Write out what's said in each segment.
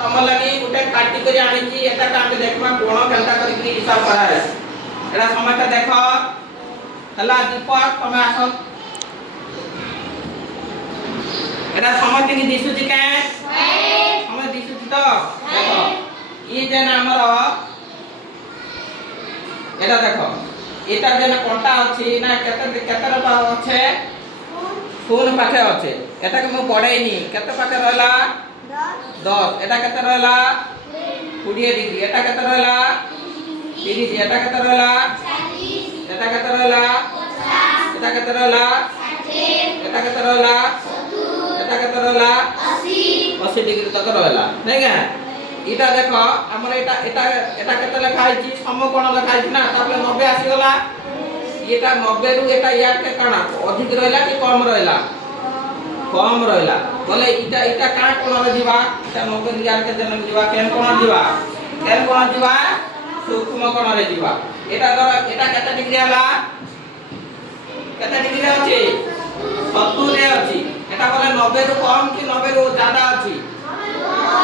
तमर लगी गुटे काटी करी आनी की एटा का हम देखबा कोण केनता करी की हिसाब करा है एटा समयटा देखो हला दीपक तमे आसो एटा समय के दिसुची के समय दिसुची तो देखो ई जे हमर एटा देखो एटा जे कोंटा अछि ना केते केते रपा अछि फोन पाखे अछि एटा के मु पढैनी केते पाखे रहला 10 एटा केते रहला 20 डिग्री एटा केते रहला 30 एटा केते रहला 40 एटा केते रहला 50 एटा केते रहला 60 एटा केते रहला 70 एटा केते रहला 80 डिग्री तक रहला नै का इटा देखो हमर एटा एटा एटा केते लिखा आइछि समकोण लिखा आइछि ना तापर 90 आसी गला एटा 90 रु एटा यार के काना अधिक रहला कि कम रहला कम रहला बोले इटा इटा का कोन रे जीवा इटा 90 यार के जन जीवा केन कोन जीवा सूक्ष्म कोन रे जीवा एटा धर एटा केते डिग्री हला केते डिग्री अछि 70 रे अछि एटा बोले 90 रु कम कि 90 रु ज्यादा अछि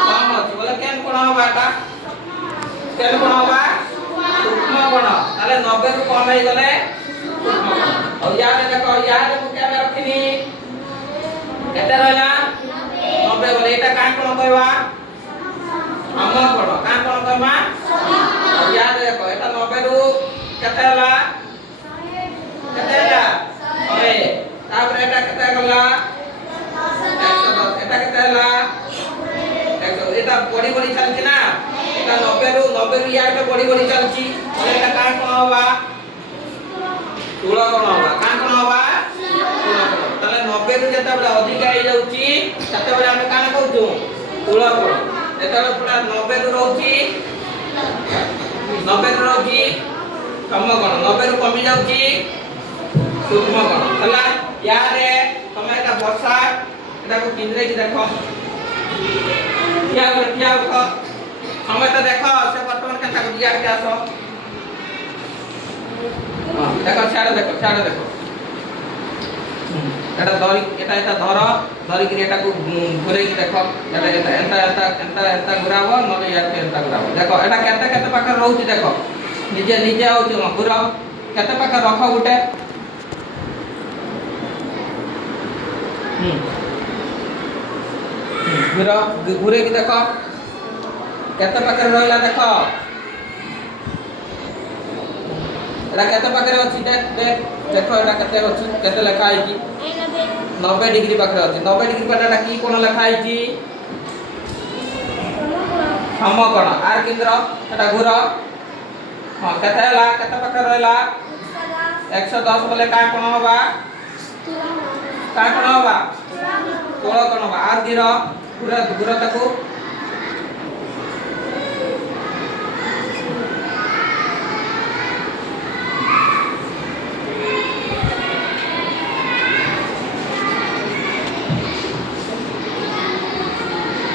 कम अछि बोले केन कोन होबा एटा केन कोन होबा सूक्ष्म कोन ताले 90 रु कम हे गले सूक्ष्म कोन और याद देखो याद मु क्या में रखिनी केते रहला 90 बोले एटा का कोन कहबा हम कोन का कोन कहबा और याद देखो एटा 90 रु केते हला केते हला ओए तापर एटा केते गला 110 एटा केते हला 100 एटा बड़ी बड़ी चलछि ना एटा 90 रु यार पे बड़ी चलछि और एटा का कोन होबा तुला कोन होबा का कोन होबा ताले 90 रु जेता बडा अधिक आइ जाउची तते बडा हम काना कहउछु तुला कोन एता पूरा 90 रु रहउची 90 रु रहउची कम कोन 90 रु कमी जाउची सूक्ष्म कोन हला यारे तमे एटा वर्षा एटा को केंद्रे की देखो क्या को समय तो देखो से वर्तमान केता को दिया के आसो हां देखो देखो एटा धरी एटा धर धरी कि एटा को घुरे कि देखो एटा घुरावो नले यार के एटा घुरावो देखो एटा केते पाकर रहउची देखो निजे आउची घुराओ केते पाकर रखो गुटे घुरे कि देखो केते पाकर रहला देखो एटा केते पाकर अछि देख देखो एटा केते अछि केते लिखा आइछि 90 डिग्री पाकर अछि 90 डिग्री पर एटा की कोन लिखा आइछि समकोण आर केंद्र एटा घुर हां केते हला केते पाकर रहला 110 बोले का कोन होबा का कोन होबा 16 कोन होबा आर गिर घुर तको